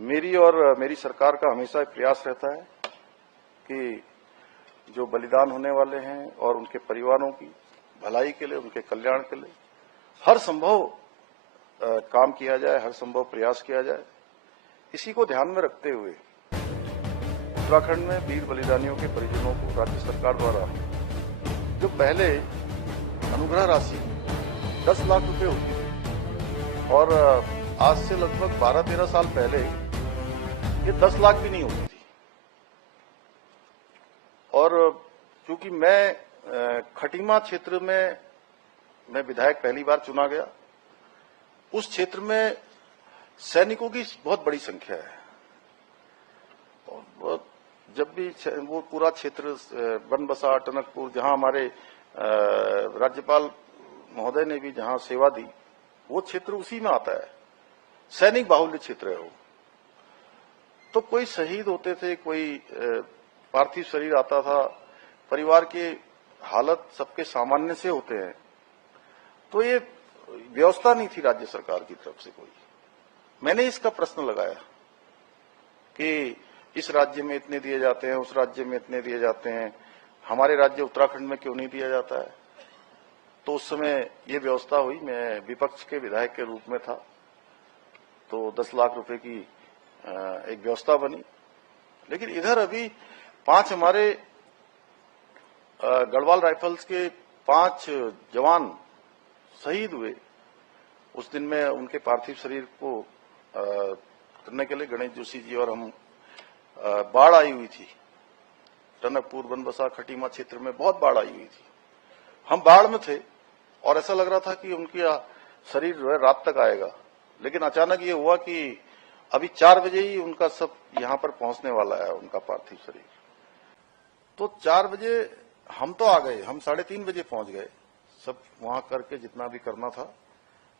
मेरी और मेरी सरकार का हमेशा प्रयास रहता है कि जो बलिदान होने वाले हैं और उनके परिवारों की भलाई के लिए, उनके कल्याण के लिए हर संभव काम किया जाए, हर संभव प्रयास किया जाए। इसी को ध्यान में रखते हुए उत्तराखंड में वीर बलिदानियों के परिजनों को राज्य सरकार द्वारा जो पहले अनुग्रह राशि 10 लाख रुपए होती थी और आज से लगभग 12-13 साल पहले ये 10 लाख भी नहीं होती थी। और चूंकि मैं खटीमा क्षेत्र में मैं विधायक पहली बार चुना गया, उस क्षेत्र में सैनिकों की बहुत बड़ी संख्या है और जब भी वो पूरा क्षेत्र बनबसा, टनकपुर, जहां हमारे राज्यपाल महोदय ने भी जहां सेवा दी, वो क्षेत्र उसी में आता है। सैनिक बाहुल्य क्षेत्र है वो। तो कोई शहीद होते थे, कोई पार्थिव शरीर आता था, परिवार के हालत सबके सामान्य से होते हैं। तो ये व्यवस्था नहीं थी राज्य सरकार की तरफ से कोई। मैंने इसका प्रश्न लगाया कि इस राज्य में इतने दिए जाते हैं, उस राज्य में इतने दिए जाते हैं, हमारे राज्य उत्तराखंड में क्यों नहीं दिया जाता है। तो उस समय ये व्यवस्था हुई, मैं विपक्ष के विधायक के रूप में था, तो 10 लाख रुपए की एक व्यवस्था बनी। लेकिन इधर अभी 5 हमारे गढ़वाल राइफल्स के 5 जवान शहीद हुए। उस दिन में उनके पार्थिव शरीर को करने के लिए गणेश जोशी जी और हम बाढ़ आई हुई थी। टनकपुर, बनबसा, खटीमा क्षेत्र में बहुत बाढ़ आई हुई थी। हम बाढ़ में थे और ऐसा लग रहा था कि उनका शरीर जो है रात तक आएगा। लेकिन अचानक ये हुआ कि अभी 4 बजे ही उनका सब यहां पर पहुंचने वाला है, उनका पार्थिव शरीर। तो 4 बजे हम तो आ गए, हम 3:30 बजे पहुंच गए, सब वहां करके जितना भी करना था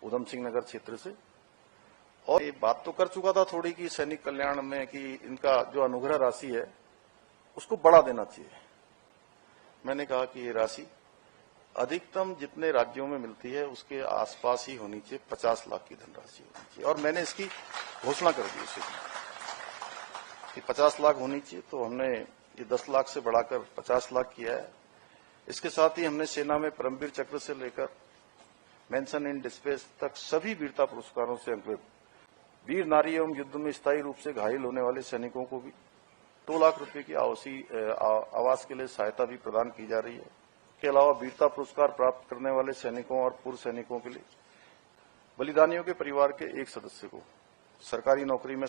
उधम सिंह नगर क्षेत्र से। और ये बात तो कर चुका था थोड़ी कि सैनिक कल्याण में कि इनका जो अनुग्रह राशि है उसको बढ़ा देना चाहिए। मैंने कहा कि ये राशि अधिकतम जितने राज्यों में मिलती है उसके आसपास ही होनी चाहिए, 50 लाख की धनराशि होनी चाहिए। और मैंने इसकी घोषणा कर दी उसे कि 50 लाख होनी चाहिए। तो हमने ये 10 लाख से बढ़ाकर 50 लाख किया है। इसके साथ ही हमने सेना में परमवीर चक्र से लेकर मेंशन इन डिस्पेच तक सभी वीरता पुरस्कारों से अंकित वीर नारी एवं युद्ध में स्थायी रूप से घायल होने वाले सैनिकों को भी 2 लाख रुपए की आवास के लिए सहायता भी प्रदान की जा रही है। इसके अलावा वीरता पुरस्कार प्राप्त करने वाले सैनिकों और पूर्व सैनिकों के लिए बलिदानियों के परिवार के एक सदस्य को सरकारी नौकरी में